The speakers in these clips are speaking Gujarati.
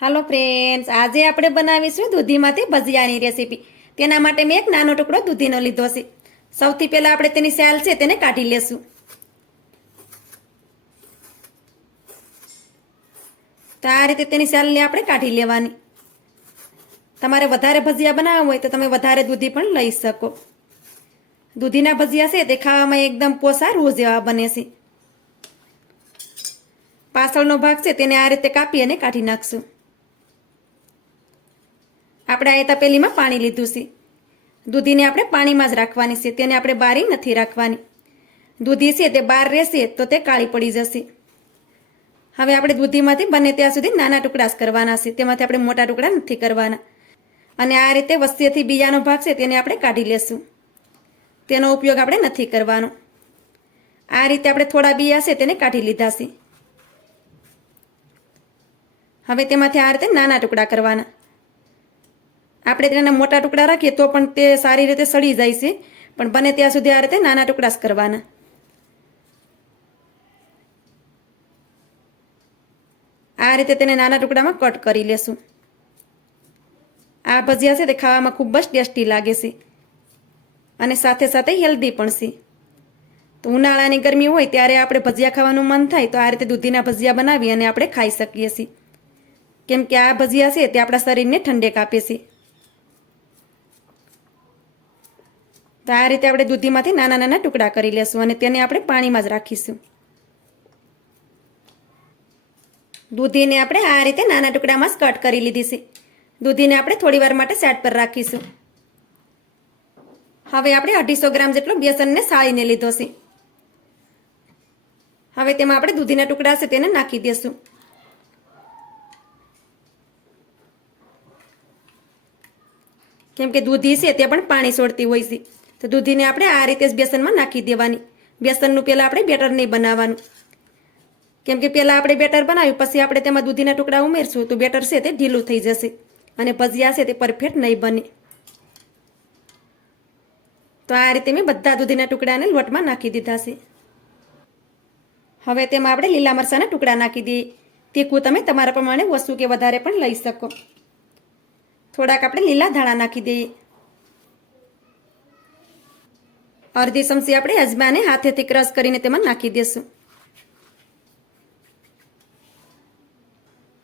હાલો ફ્રેન્ડ્સ, આજે આપણે બનાવીશું દૂધીમાંથી ભજીયાની રેસીપી. તેના માટે મેં એક નાનો ટુકડો દૂધીનો લીધો છે. સૌથી પહેલાં આપણે તેની છાલ છે તેને કાઢી લેશું. તો આ રીતે તેની છાલને આપણે કાઢી લેવાની. તમારે વધારે ભજીયા બનાવવા હોય તો તમે વધારે દૂધી પણ લઈ શકો. દૂધીના ભજીયા છે તે ખાવામાં એકદમ પોસા રૂ જેવા બને છે. પાછળનો ભાગ છે તેને આ રીતે કાપી અને કાઢી નાખશું. આપણે આ તપેલીમાં પાણી લીધું છે. દૂધીને આપણે પાણીમાં જ રાખવાની છે, તેને આપણે બારી નથી રાખવાની. દૂધી છે તે બહાર રહેશે તો તે કાળી પડી જશે. હવે આપણે દૂધીમાંથી બને ત્યાં સુધી નાના ટુકડા કરવાના છે, તેમાંથી આપણે મોટા ટુકડા નથી કરવાના. અને આ રીતે વચ્ચેથી બીજાનો ભાગ છે તેને આપણે કાઢી લેશું. તેનો ઉપયોગ આપણે નથી કરવાનો. આ રીતે આપણે થોડા બીયા છે તેને કાઢી લીધા છે. હવે તેમાંથી આ રીતે નાના ટુકડા કરવાના. આપણે તેના મોટા ટુકડા રાખીએ તો પણ તે સારી રીતે સડી જાય છે, પણ બને ત્યાં સુધી આ રીતે નાના ટુકડા જ કરવાના. આ રીતે તેને નાના ટુકડામાં કટ કરી લેશું. આ ભજીયા છે તે ખાવામાં ખૂબ જ ટેસ્ટી લાગે છે અને સાથે સાથે હેલ્ધી પણ છે. તો ઉનાળાની ગરમી હોય ત્યારે આપણે ભજીયા ખાવાનું મન થાય તો આ રીતે દૂધીના ભજીયા બનાવી અને આપણે ખાઈ શકીએ છીએ, કેમ કે આ ભજીયા છે તે આપણા શરીરને ઠંડક આપે છે. તો આ રીતે આપણે દૂધીમાંથી નાના નાના ટુકડા કરી લેશું અને તેને આપણે પાણીમાં જ રાખીશું. દૂધીને આપણે આ રીતે નાના ટુકડામાં જ કટ કરી લીધી છે. દૂધીને આપણે થોડી વાર માટે સાઈડ પર રાખીશું. હવે આપણે 250 ગ્રામ જેટલો બેસનને સાળીને લીધો છે. હવે તેમાં આપણે દૂધીના ટુકડા છે તેને નાખી દઈશું. કેમ કે દૂધી છે તે પણ પાણી છોડતી હોય છે, તો દૂધીને આપણે આ રીતે જ બેસનમાં નાખી દેવાની. બેસનનું પહેલાં આપણે બેટર નહીં બનાવવાનું, કેમ કે પહેલાં આપણે બેટર બનાવ્યું પછી આપણે તેમાં દૂધીના ટુકડા ઉમેરશું તો બેટર છે તે ઢીલું થઈ જશે અને ભજીયા છે તે પરફેક્ટ નહીં બને. તો આ રીતે મેં બધા દૂધીના ટુકડાને લોટમાં નાખી દીધા છે. હવે તેમાં આપણે લીલા મરચાંના ટુકડા નાખી દઈએ. તીખું તમે તમારા પ્રમાણે ઓછું કે વધારે પણ લઈ શકો. થોડાક આપણે લીલા ધાણા નાખી દઈએ. અડધી ચમચી આપણે અજમાને હાથેથી ક્રશ કરીને તેમાં નાખી દઈશું.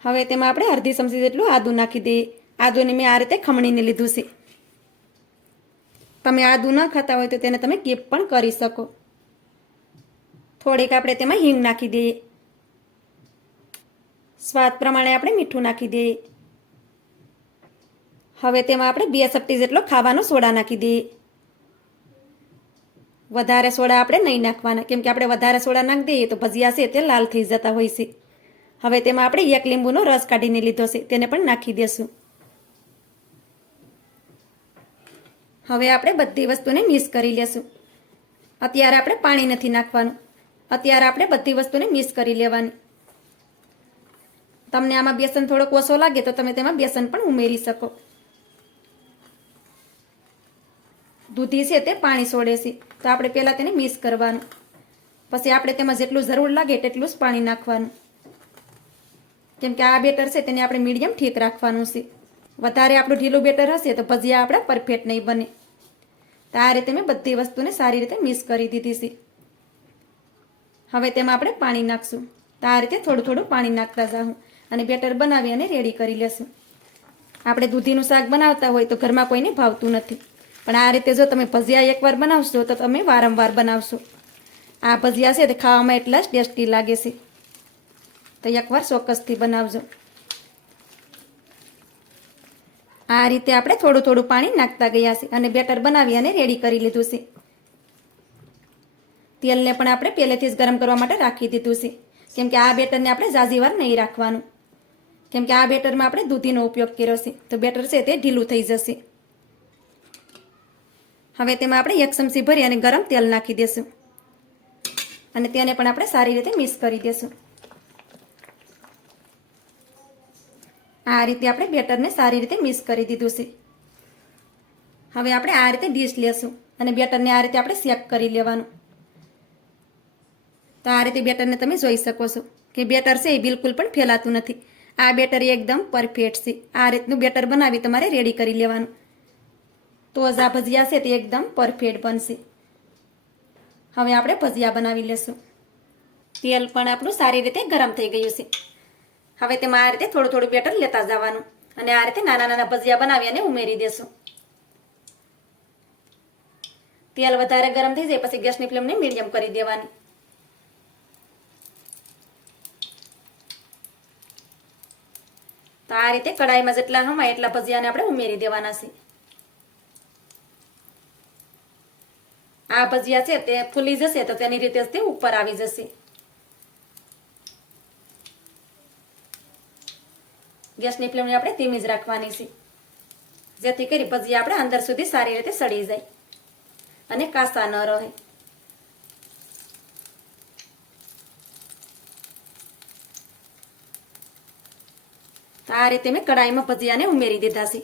હવે તેમાં આપણે અડધી ચમચી જેટલું આદું નાખી દઈએ. આદુને મેં આ રીતે ખમણીને લીધું છે. તમે આદું ન ખાતા હોય તો તેને તમે સ્કીપ પણ કરી શકો. થોડીક આપણે તેમાં હિંગ નાખી દઈએ. સ્વાદ પ્રમાણે આપણે મીઠું નાખી દઈએ. હવે તેમાં આપણે 2 ચપટી જેટલો ખાવાનો સોડા નાખી દઈએ. વધારે સોડા આપણે નહીં નાખવાના, કેમ કે આપણે વધારે સોડા નાખી દઈએ તો ભજીયા છે તે લાલ થઈ જતા હોય છે. હવે તેમાં આપણે 1 લીંબુનો રસ કાઢીને લીધો છે, તેને પણ નાખી દઈશું. હવે આપણે બધી વસ્તુને મિક્સ કરી લેશું. અત્યારે આપણે પાણી નથી નાખવાનું. અત્યારે આપણે બધી વસ્તુને મિક્સ કરી લેવાની. તમને આમાં બેસન થોડોક ઓછો લાગે તો તમે તેમાં બેસન પણ ઉમેરી શકો. દૂધી છે તે પાણી છોડે છે, તો આપણે પહેલાં તેને મિક્સ કરવાનું. પછી આપણે તેમાં જેટલું જરૂર લાગે તેટલું જ પાણી નાખવાનું, કેમ કે આ બેટર છે તેને આપણે મીડિયમ ઠીક રાખવાનું છે. વધારે આપણું ઢીલું બેટર હશે તો ભજીયા આપણા પરફેક્ટ નહીં બને. તો આ રીતે મેં બધી વસ્તુને સારી રીતે મિક્સ કરી દીધી છે. હવે તેમાં આપણે પાણી નાખશું. તો આ રીતે થોડું થોડું પાણી નાખતા જાઉં અને બેટર બનાવી અને રેડી કરી લેશું. આપણે દૂધીનું શાક બનાવતા હોય તો ઘરમાં કોઈને ભાવતું નથી, પણ આ રીતે જો તમે ભજીયા એકવાર બનાવશો તો તમે વારંવાર બનાવશો. આ ભજીયા છે તે ખાવામાં એટલા જ ટેસ્ટી લાગે છે, તો એકવાર ચોક્કસથી બનાવજો. આ રીતે આપણે થોડું થોડું પાણી નાખતા ગયા છે અને બેટર બનાવી અને રેડી કરી લીધું છે. તેલને પણ આપણે પહેલેથી જ ગરમ કરવા માટે રાખી દીધું છે, કેમ કે આ બેટરને આપણે ઝાઝી વાર નહીં રાખવાનું, કેમ કે આ બેટરમાં આપણે દૂધીનો ઉપયોગ કર્યો છે તો બેટર છે તે ઢીલું થઈ જશે. હવે તેમાં આપણે 1 ચમચી ભરી અને ગરમ તેલ નાખી દઈશું અને તેને પણ આપણે સારી રીતે મિક્સ કરી દઈશું. આ રીતે આપણે બેટરને સારી રીતે મિક્સ કરી દીધું છે. હવે આપણે આ રીતે ડીશ લેશું અને બેટરને આ રીતે આપણે શેક કરી લેવાનું. તો આ રીતે બેટરને તમે જોઈ શકો છો કે બેટર છે એ બિલકુલ પણ ફેલાતું નથી. આ બેટર એકદમ પરફેક્ટ છે. આ રીતનું બેટર બનાવી તમારે રેડી કરી લેવાનું, તો જ આ ભજીયા છે તે એકદમ પરફેક્ટ બનશે. હવે આપણે ભજીયા બનાવી લેશું. તેલ પણ આપણું સારી રીતે ગરમ થઈ ગયું છે. હવે તેમાં આ રીતે થોડું થોડું બેટર લેતા જવાનું અને આ રીતે નાના નાના ભજીયા બનાવી અને ઉમેરી દેશું. તેલ વધારે ગરમ થઈ જાય પછી ગેસની ફ્લેમને મીડિયમ કરી દેવાની. તો આ રીતે કડાઈમાં જેટલા હમાય એટલા ભજીયાને આપણે ઉમેરી દેવાના છે. આ ભજીયા છે તે ફૂલી જશે તો તેની રીતે તે ઉપર આવી જશે. ગેસની ફ્લેમને આપણે ધીમી જ રાખવાની છે, જેથી કરી ભજીયા આપણે અંદર સુધી સારી રીતે સડી જાય અને કાચા ન રહે. તો આ રીતે મેં કડાઈમાં ભજીયાને ઉમેરી દીધા છે.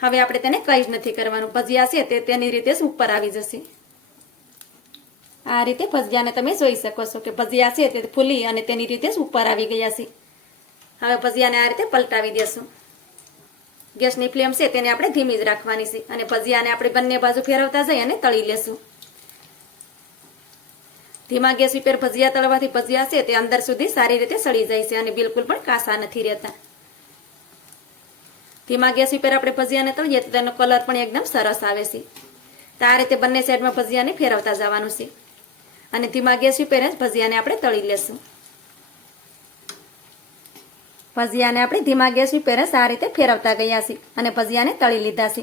હવે આપણે તેને કંઈ જ નથી કરવાનું. ભજીયા છે તે તેની રીતે જ ઉપર આવી જશે. આ રીતે ભજીયાને તમે જોઈ શકો છો કે ભજીયા છે તે ફૂલી અને તેની રીતે જ ઉપર આવી ગયા છે. હવે ભજીયાને આ રીતે પલટાવી દેશું. ગેસની ફ્લેમ છે તેને આપણે ધીમી જ રાખવાની છે અને ભજીયાને આપણે બંને બાજુ ફેરવતા જઈ અને તળી લેશું. ધીમા ગેસ ઉપર ભજીયા તળવાથી ભજીયા છે તે અંદર સુધી સારી રીતે સડી જાય છે અને બિલકુલ પણ કાચા નથી રહેતા. ધીમા ગેસ ઉપર આપણે ભજીયાને તળીએ તો તેનો કલર પણ એકદમ સરસ આવે છે. તો આ રીતે બંને સાઈડમાં ભજીયાને ફેરવતા જવાનું છે અને ધીમા ગેસ ઉપર જ ભજીયાને આપણે તળી લેશું. ભજીયાને આપણે ધીમા ગેસ ઉપર જ આ રીતે ફેરવતા ગયા છે અને ભજીયાને તળી લીધા છે.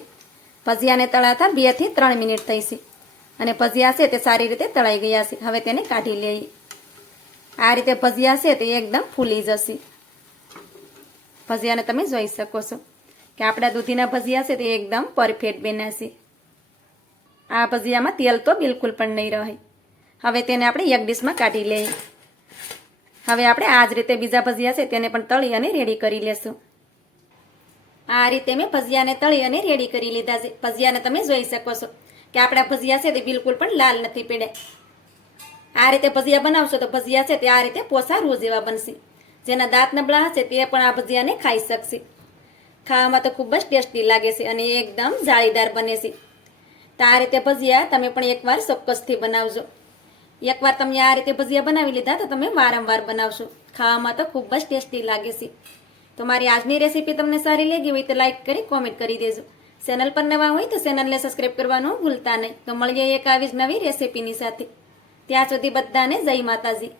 ભજીયાને તળાતા 2 થી 3 મિનિટ થઈ છે અને ભજીયા છે તે સારી રીતે તળાઈ ગયા છે. હવે તેને કાઢી લઈએ. આ રીતે ભજીયા છે તે એકદમ ફૂલી જશે. ભજીયાને તમે જોઈ શકો છો કે આપણા દૂધીના ભજીયા છે તે એકદમ પરફેક્ટ બન્યા છે. આ ભજીયામાં તેલ તો બિલકુલ પણ નહીં રહે. હવે તેને આપણે એક ડીશમાં કાઢી લઈએ. હવે આપણે આ જ રીતે બીજા ભજીયા છે તેને પણ તળી અને રેડી કરી લેશું. આ રીતે મેં ભજીયાને તળી અને રેડી કરી લીધા છે. ભજીયાને તમે જોઈ શકો છો કે આપણા ભજીયા છે તે બિલકુલ પણ લાલ નથી પડ્યા. આ રીતે ભજીયા બનાવશો તો ભજીયા છે તે આ રીતે પોસા રૂ જેવા બનશે. જેના દાંત નબળા હશે તે પણ આ ભજીયાને ખાઈ શકશે. ખાવામાં તો ખૂબ જ ટેસ્ટી લાગે છે અને એકદમ જાળીદાર બને છે. તો આ રીતે ભજીયા તમે પણ એકવાર ચોક્કસથી બનાવજો. એકવાર તમે આ રીતે ભજીયા બનાવી લીધા તો તમે વારંવાર બનાવશો. ખાવામાં તો ખૂબ જ ટેસ્ટી લાગે છે. તો મારી આજની રેસીપી તમને સારી લાગી હોય તો લાઈક કરી કોમેન્ટ કરી દેજો. ચેનલ પર નવા હોય તો ચેનલને સબસ્ક્રાઈબ કરવાનું ભૂલતા નહીં. તો મળીએ એક આવી જ નવી રેસીપીની સાથે. ત્યાં સુધી બધાને જય માતાજી.